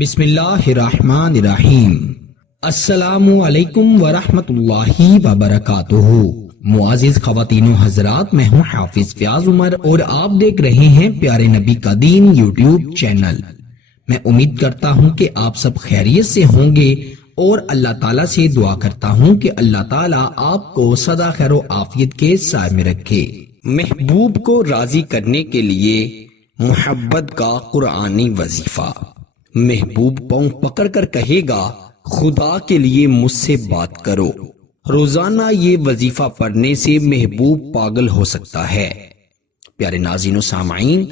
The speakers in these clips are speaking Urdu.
بسم اللہ الرحمن الرحیم۔ السلام علیکم ورحمۃ اللہ وبرکاتہ۔ معزز خواتین و حضرات، میں ہوں حافظ فیاض عمر اور آپ دیکھ رہے ہیں پیارے نبی کا دین یوٹیوب چینل۔ میں امید کرتا ہوں کہ آپ سب خیریت سے ہوں گے اور اللہ تعالیٰ سے دعا کرتا ہوں کہ اللہ تعالیٰ آپ کو سدا خیر و عافیت کے سائے میں رکھے۔ محبوب کو راضی کرنے کے لیے محبت کا قرآنی وظیفہ۔ محبوب پاؤں پکڑ کر کہے گا، خدا کے لیے مجھ سے بات کرو۔ روزانہ یہ وظیفہ پڑھنے سے محبوب پاگل ہو سکتا ہے۔ پیارے ناظرین و سامعین،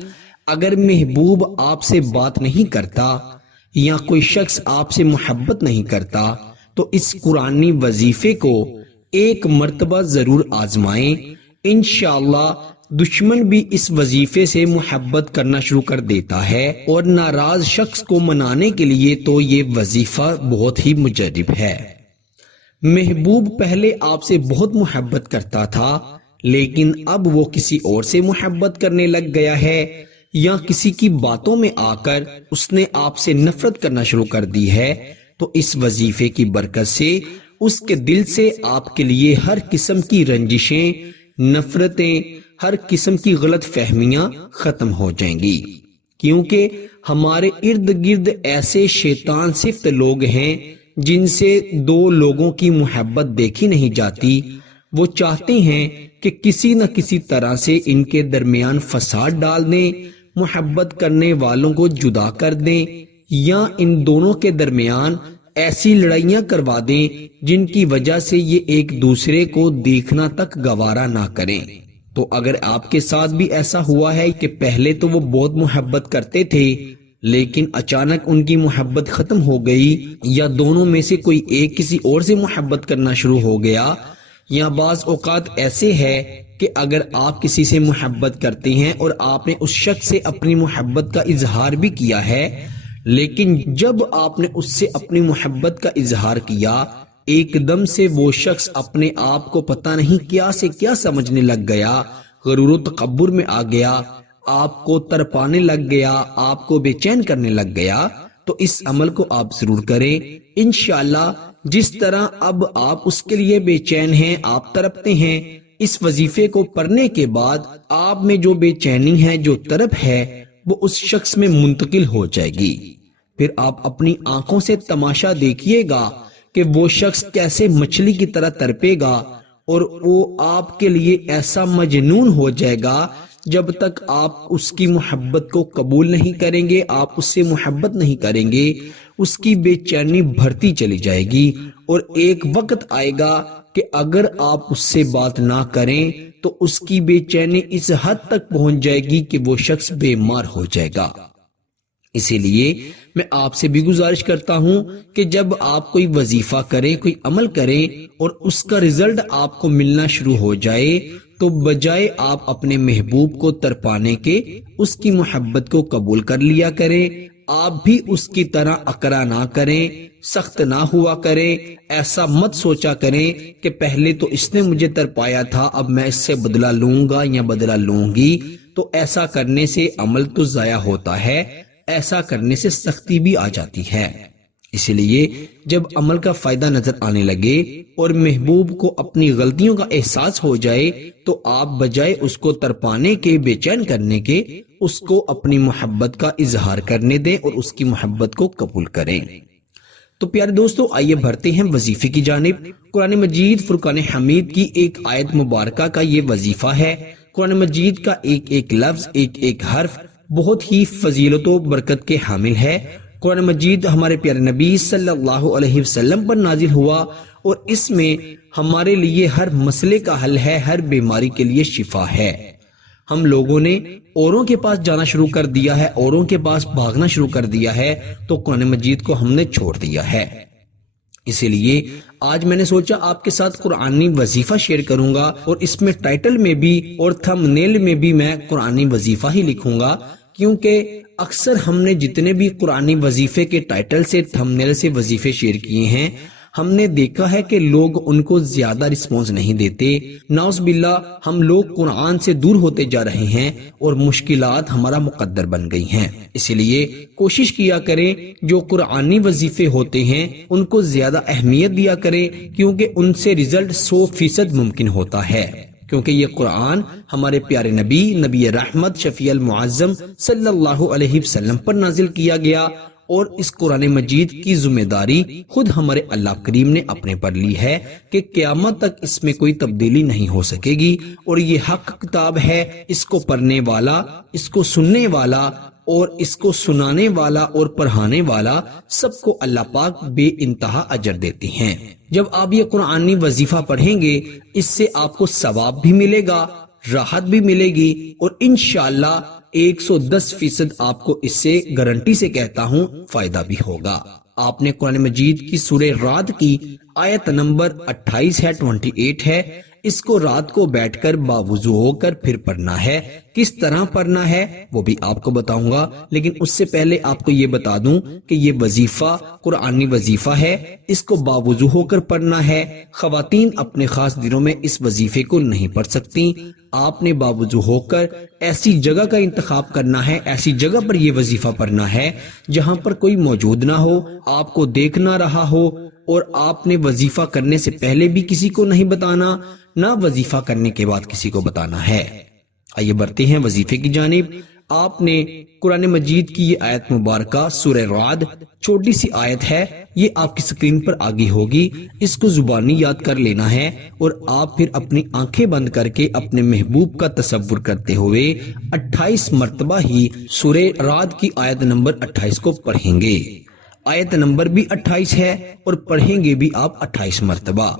اگر محبوب آپ سے بات نہیں کرتا یا کوئی شخص آپ سے محبت نہیں کرتا تو اس قرآنی وظیفے کو ایک مرتبہ ضرور آزمائیں۔ انشاءاللہ دشمن بھی اس وظیفے سے محبت کرنا شروع کر دیتا ہے، اور ناراض شخص کو منانے کے لیے تو یہ وظیفہ بہت ہی مجرب ہے۔ محبوب پہلے آپ سے بہت محبت کرتا تھا، لیکن اب وہ کسی اور سے محبت کرنے لگ گیا ہے، یا کسی کی باتوں میں آ کر اس نے آپ سے نفرت کرنا شروع کر دی ہے، تو اس وظیفے کی برکت سے اس کے دل سے آپ کے لیے ہر قسم کی رنجشیں، نفرتیں، ہر قسم کی غلط فہمیاں ختم ہو جائیں گی، کیونکہ ہمارے ارد گرد ایسے شیطان صفت لوگ ہیں جن سے دو لوگوں کی محبت دیکھی نہیں جاتی۔ وہ چاہتے ہیں کہ کسی نہ کسی طرح سے ان کے درمیان فساد ڈال دیں، محبت کرنے والوں کو جدا کر دیں، یا ان دونوں کے درمیان ایسی لڑائیاں کروا دیں جن کی وجہ سے یہ ایک دوسرے کو دیکھنا تک گوارا نہ کریں۔ تو اگر آپ کے ساتھ بھی ایسا ہوا ہے کہ پہلے تو وہ بہت محبت کرتے تھے لیکن اچانک ان کی محبت ختم ہو گئی، یا دونوں میں سے کوئی ایک کسی اور سے محبت کرنا شروع ہو گیا، یا بعض اوقات ایسے ہے کہ اگر آپ کسی سے محبت کرتے ہیں اور آپ نے اس شخص سے اپنی محبت کا اظہار بھی کیا ہے، لیکن جب آپ نے اس سے اپنی محبت کا اظہار کیا، ایک دم سے وہ شخص اپنے آپ کو پتہ نہیں کیا سے کیا سمجھنے لگ گیا، غرور و تکبر میں آ گیا، آپ کو تڑپانے لگ گیا، آپ کو بے چین کرنے لگ گیا، تو اس عمل کو آپ ضرور کریں۔ انشاءاللہ جس طرح اب آپ اس کے لیے بے چین ہیں، آپ تڑپتے ہیں، اس وظیفے کو پڑھنے کے بعد آپ میں جو بے چینی ہے، جو تڑپ ہے، وہ اس شخص میں منتقل ہو جائے گی۔ پھر آپ اپنی آنکھوں سے تماشا دیکھیے گا کہ وہ شخص کیسے مچھلی کی طرح تڑپے گا، اور وہ آپ کے لیے ایسا مجنون ہو جائے گا۔ جب تک آپ اس کی محبت کو قبول نہیں کریں گے، آپ اس سے محبت نہیں کریں گے، اس کی بے چینی بڑھتی چلی جائے گی، اور ایک وقت آئے گا کہ اگر آپ اس سے بات نہ کریں تو اس کی بے چینی اس حد تک پہنچ جائے گی کہ وہ شخص بیمار ہو جائے گا۔ اسی لیے میں آپ سے بھی گزارش کرتا ہوں کہ جب آپ کوئی وظیفہ کریں، کوئی عمل کریں اور اس کا رزلٹ آپ کو ملنا شروع ہو جائے، تو بجائے آپ اپنے محبوب کو تڑپانے کے اس کی محبت کو قبول کر لیا کریں۔ آپ بھی اس کی طرح اکرا نہ کریں، سخت نہ ہوا کریں، ایسا مت سوچا کریں کہ پہلے تو اس نے مجھے تڑپایا تھا، اب میں اس سے بدلہ لوں گا یا بدلہ لوں گی۔ تو ایسا کرنے سے عمل تو ضائع ہوتا ہے، ایسا کرنے سے سختی بھی آ جاتی ہے۔ اسی لیے جب عمل کا فائدہ نظر آنے لگے اور محبوب کو اپنی غلطیوں کا احساس ہو جائے، تو آپ بجائے اس کو تڑپانے کے، بے چین کرنے کے، اس کو اپنی محبت کا اظہار کرنے دیں اور اس کی محبت کو قبول کریں۔ تو پیارے دوستو، آئیے بڑھتے ہیں وظیفے کی جانب۔ قرآن مجید فرقان حمید کی ایک آیت مبارکہ کا یہ وظیفہ ہے۔ قرآن مجید کا ایک ایک لفظ، ایک ایک حرف بہت ہی فضیلت و برکت کے حامل ہے۔ قرآن مجید ہمارے پیارے نبی صلی اللہ علیہ وسلم پر نازل ہوا، اور اس میں ہمارے لیے ہر مسئلے کا حل ہے، ہر بیماری کے لیے شفا ہے۔ ہم لوگوں نے اوروں کے پاس جانا شروع کر دیا ہے، اوروں کے پاس بھاگنا شروع کر دیا ہے، تو قرآن مجید کو ہم نے چھوڑ دیا ہے۔ اسی لیے آج میں نے سوچا آپ کے ساتھ قرآنی وظیفہ شیئر کروں گا، اور اس میں ٹائٹل میں بھی اور تھمبنیل میں بھی میں قرآنی وظیفہ ہی لکھوں گا، کیونکہ اکثر ہم نے جتنے بھی قرآنی وظیفے کے ٹائٹل سے، تھمبنیل سے وظیفے شیئر کیے ہیں، ہم نے دیکھا ہے کہ لوگ ان کو زیادہ رسپانس نہیں دیتے۔ نعوذ باللہ ہم لوگ قرآن سے دور ہوتے جا رہے ہیں اور مشکلات ہمارا مقدر بن گئی ہیں۔ اس لیے کوشش کیا کریں جو قرآنی وظیفے ہوتے ہیں ان کو زیادہ اہمیت دیا کریں، کیونکہ ان سے رزلٹ 100% ممکن ہوتا ہے، کیونکہ یہ قرآن ہمارے پیارے نبی رحمت شفیع المعظم صلی اللہ علیہ وسلم پر نازل کیا گیا، اور اس قرآن مجید کی ذمہ داری خود ہمارے اللہ کریم نے اپنے پر لی ہے کہ قیامت تک اس میں کوئی تبدیلی نہیں ہو سکے گی، اور یہ حق کتاب ہے۔ اس کو پڑھنے والا، اس کو سننے والا اور اس کو سنانے والا اور پڑھانے والا سب کو اللہ پاک بے انتہا اجر دیتے ہیں۔ جب آپ یہ قرآنی وظیفہ پڑھیں گے اس سے آپ کو ثواب بھی ملے گا، راحت بھی ملے گی، اور انشاءاللہ 110% آپ کو اس سے گارنٹی سے کہتا ہوں فائدہ بھی ہوگا۔ آپ نے قرآن مجید کی سورہ رعد کی آیت نمبر 28 ہے، 28 ہے، اس کو رات کو بیٹھ کر باوضو ہو کر پھر پڑھنا ہے۔ کس طرح پڑھنا ہے وہ بھی آپ کو بتاؤں گا، لیکن اس سے پہلے آپ کو یہ بتا دوں کہ یہ وظیفہ قرآنی وظیفہ ہے، اس کو باوضو ہو کر پڑھنا ہے۔ خواتین اپنے خاص دنوں میں اس وظیفے کو نہیں پڑھ سکتی، آپ نے باوضو ہو کر ایسی جگہ کا انتخاب کرنا ہے، ایسی جگہ پر یہ وظیفہ پڑھنا ہے جہاں پر کوئی موجود نہ ہو، آپ کو دیکھ نہ رہا ہو، اور آپ نے وظیفہ کرنے سے پہلے بھی کسی کو نہیں بتانا، نہ وظیفہ کرنے کے بعد کسی کو بتانا ہے۔ آئیے بڑھتے ہیں وظیفے کی جانب۔ آپ نے قرآن مجید کی یہ آیت مبارکہ سورہ رعد، چھوٹی سی آیت ہے، یہ آپ کی سکرین پر آگی ہوگی، اس کو زبانی یاد کر لینا ہے، اور آپ پھر اپنی آنکھیں بند کر کے اپنے محبوب کا تصور کرتے ہوئے 28 مرتبہ ہی سورہ رعد کی آیت نمبر 28 کو پڑھیں گے۔ آیت نمبر بھی 28 ہے اور پڑھیں گے بھی آپ 28 مرتبہ۔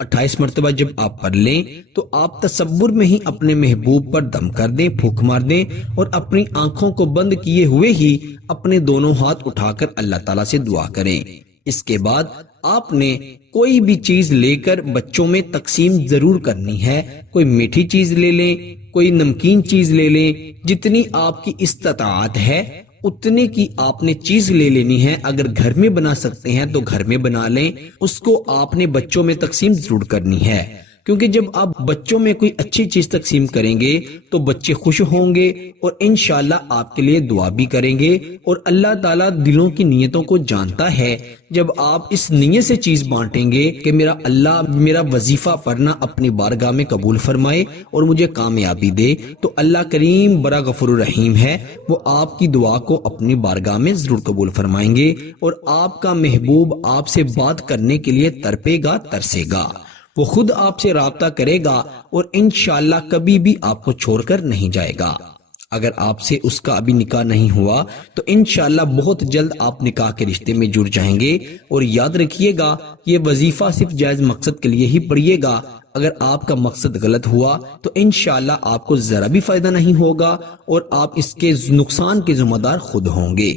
28 مرتبہ جب آپ پڑھ لیں تو آپ تصور میں ہی اپنے محبوب پر دم کر دیں، پھونک مار دیں، اور اپنی آنکھوں کو بند کیے ہوئے ہی اپنے دونوں ہاتھ اٹھا کر اللہ تعالیٰ سے دعا کریں۔ اس کے بعد آپ نے کوئی بھی چیز لے کر بچوں میں تقسیم ضرور کرنی ہے۔ کوئی میٹھی چیز لے لیں، کوئی نمکین چیز لے لیں، جتنی آپ کی استطاعت ہے اتنے کی آپ نے چیز لے لینی ہے۔ اگر گھر میں بنا سکتے ہیں تو گھر میں بنا لیں، اس کو آپ نے بچوں میں تقسیم ضرور کرنی ہے، کیونکہ جب آپ بچوں میں کوئی اچھی چیز تقسیم کریں گے تو بچے خوش ہوں گے اور انشاءاللہ آپ کے لیے دعا بھی کریں گے، اور اللہ تعالیٰ دلوں کی نیتوں کو جانتا ہے۔ جب آپ اس نیت سے چیز بانٹیں گے کہ میرا اللہ میرا وظیفہ پڑھنا اپنی بارگاہ میں قبول فرمائے اور مجھے کامیابی دے، تو اللہ کریم بڑا غفور الرحیم ہے، وہ آپ کی دعا کو اپنی بارگاہ میں ضرور قبول فرمائیں گے، اور آپ کا محبوب آپ سے بات کرنے کے لیے تڑپے گا، ترسے گا، وہ خود آپ سے رابطہ کرے گا، اور انشاءاللہ کبھی بھی آپ کو چھوڑ کر نہیں جائے گا۔ اگر آپ سے اس کا ابھی نکاح نہیں ہوا تو انشاءاللہ بہت جلد آپ نکاح کے رشتے میں جڑ جائیں گے، اور یاد رکھیے گا یہ وظیفہ صرف جائز مقصد کے لیے ہی پڑھیے گا۔ اگر آپ کا مقصد غلط ہوا تو انشاءاللہ آپ کو ذرا بھی فائدہ نہیں ہوگا، اور آپ اس کے نقصان کے ذمہ دار خود ہوں گے۔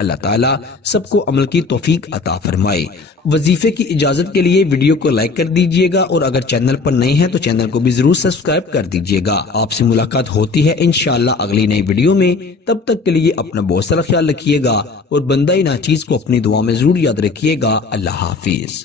اللہ تعالیٰ سب کو عمل کی توفیق عطا فرمائے۔ وظیفے کی اجازت کے لیے ویڈیو کو لائک کر دیجئے گا، اور اگر چینل پر نئے ہیں تو چینل کو بھی ضرور سبسکرائب کر دیجئے گا۔ آپ سے ملاقات ہوتی ہے انشاءاللہ اگلی نئی ویڈیو میں، تب تک کے لیے اپنا بہت سارا خیال رکھیے گا، اور بندہ ناچیز کو اپنی دعا میں ضرور یاد رکھیے گا۔ اللہ حافظ۔